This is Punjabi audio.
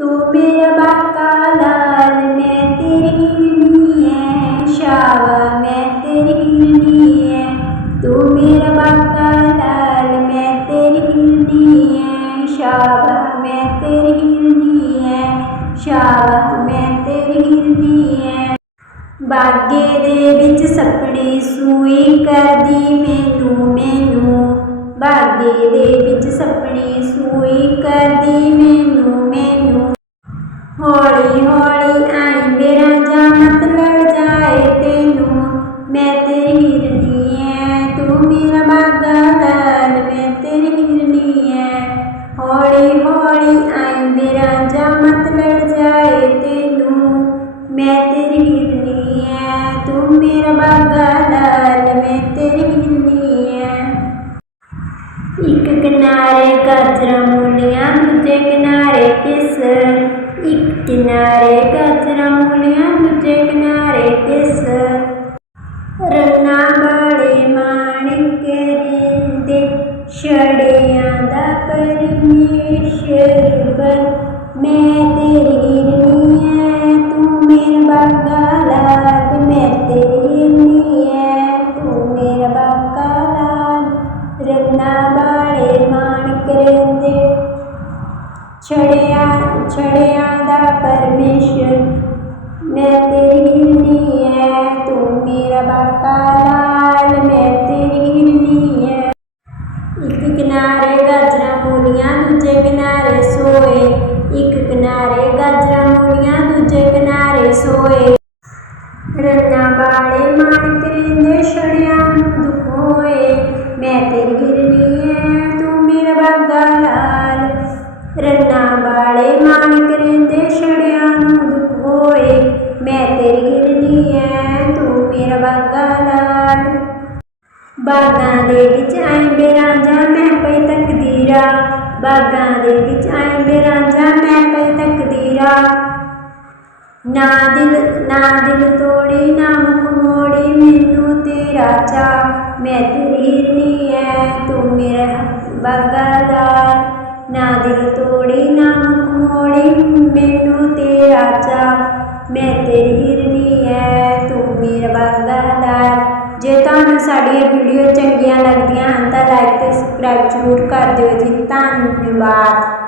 ਤੂੰ ਮੇਰਾ ਬਾਕਾ ਲਾਲ ਮੈਂ ਤੇਰੀ ਹਿਰਨੀ ਐ ਸ਼ਾਵਾ ਮੈਂ ਤੇਰੀ ਹਿਰਨੀ ਐ ਤੂੰ ਮੇਰਾ ਬਾਕਾ ਲਾਲ ਮੈਂ ਤੇਰੀ ਹਿਰਨੀ ਐ ਸ਼ਾਵਾ ਮੈਂ ਤੇਰੀ ਹਿਰਨੀ ਐ ਸ਼ਾਵਾ ਮੈਂ ਤੇਰੀ ਹਿਰਨੀ ਐ ਬਾਗੇ ਦੇ ਵਿੱਚ ਸੱਪਣੀ ਸੂਈ ਕਰਦੀ ਮੈਨੂੰ ਮੈਨੂੰ ਬਾਗੇ ਦੇ ਵਿੱਚ ਸੱਪਣੀ ਸੂਈ ਕਰਦੀ ਮੈਨੂੰ ਮੈਨੂੰ ਹੌਲੀ ਹੌਲੀ ਆਈ, ਮੇਰਾ ਜਾਮਤ ਲੜ ਜਾਏ ਤੈਨੂੰ। ਮੈਂ ਤੇਰੀ ਹਿਰਨੀ ਐ, ਤੂੰ ਮੇਰਾ ਬਾਗਾ ਲਾਲ, ਮੈਂ ਤੇਰੀ ਹਿਰਨੀ ਐ। ਹੌਲੀ ਹੌਲੀ ਆਈ, ਮੇਰਾ ਜਾਮਤ ਲੜ ਜਾਏ ਤੈਨੂੰ। ਮੈਂ ਤੇਰੀ ਹਿਰਨੀ ਐ, ਤੂੰ ਮੇਰਾ ਬਾਗਾ ਲਾਲ, ਮੈਂ ਤੇਰੀ ਹਿਰਨੀ ਐ। ਇੱਕ ਕਿਨਾਰੇ ਗਾਜਰਾਂ ਮੂਲੀਆਂ, ਦੂਜੇ ਕਿਨਾਰੇ ਕਿਸਰ ਇੱਕ ਕਿਨਾਰੇ ਗਾਜਰਾਂ ਮੂਲੀਆਂ, ਦੂਜੇ ਕਿਨਾਰੇ ਕਿਸਰ ਰੰਨਾ ਬਾੜੇ ਮਾਣਿਕ ਰਿੰਦੇ, ਛੜਿਆਂ ਦਾ ਪਰਮੇਸ਼ਰ ਬਨ ਮੈਂ ਤੇਰੀ ਹਿਰਨੀ ਐ, ਤੂੰ ਮੇਰਾ ਬਾਗਾ ਲਾਲ ਮੈਂ ਤੇਰੀ ਹਿਰਨੀ ਐ, ਤੂੰ ਮੇਰਾ ਬਾਗਾ ਲਾਲ ਰੰਨਾ ਬਾੜੇ ਮਾਣਿਕ ਰਿੰਦੇ, ਛੜਿਆਂ ਛੜਿਆਂ ਦਾ ਪਰਮੇਸ਼ਰ, ਮੈਂ ਤੇਰੀ ਹਿਰਨੀ ਐ, ਤੂੰ ਮੇਰਾ ਬਾਕਾ ਲਾਲ, ਮੈਂ ਤੇਰੀ ਹਿਰਨੀ ਐ। ਇੱਕ ਕਿਨਾਰੇ ਗਾਜਰਾਂ ਮੂਲੀਆਂ, ਦੂਜੇ ਕਿਨਾਰੇ ਸੋਏ। ਇੱਕ ਕਿਨਾਰੇ ਗਾਜਰਾਂ ਮੂਲੀਆਂ, ਦੂਜੇ ਕਿਨਾਰੇ ਸੋਏ। ਰੰਨਾ ਬਾੜੇ ਮਾਣ ਰਿੰਦੇ ਛੜਿਆਂ ਰੰਨਾ ਵਾਲੇ ਮਾਣਕ ਰਿੰਦੇ ਛੜਿਆਂ ਨੂੰ ਦੁੱਖ ਹੋਏ। ਮੈਂ ਤੇਰੀ ਹਿਰਨੀ ਐ, ਤੂੰ ਮੇਰਾ ਬਾਗਾ ਲਾਲ ਬਾਗਾਂ ਦੇ ਵਿੱਚ ਆਈ ਬੇਰਾਂਝਾ ਮੈਂ ਪਈ ਤਕਦੀਰਾ ਬਾਗਾਂ ਦੇ ਵਿੱਚ ਆਈ ਬੇਰਾਂਝਾ ਮੈਂ ਪਈ ਤਕਦੀਰਾ ਨਾ ਦਿਲ ਨਾ ਦਿਲ ਤੋੜੀ, ਨਾ ਮੁਖ ਮੋੜੀ, ਮੈਨੂੰ ਤੇਰਾ ਚਾ ਮੈਂ ਤੇਰੀ ਹਿਰਨੀ ਐ, ਤੂੰ ਮੇਰਾ ਬਾਗਾ ਲਾਲ ਨਾ ਦਿਲ ਤੋੜੀ, ਨਾ ਮੋੜੀ, ਮੈਨੂੰ ਤੇਰਾ ਚਾ ਮੈਂ ਤੇਰੀ ਹਿਰਨੀ ਐ, ਤੂੰ ਮੇਰਾ ਬਾਗਾ ਜੇ ਤੁਹਾਨੂੰ ਸਾਡੀਆਂ ਵੀਡੀਓ ਚੰਗੀਆਂ ਲੱਗਦੀਆਂ ਹਨ ਤਾਂ ਲਾਈਕ ਤੇ ਸਬਸਕ੍ਰਾਈਬ ਜ਼ਰੂਰ ਕਰ ਦਿਓ ਜੀ। ਧੰਨਵਾਦ।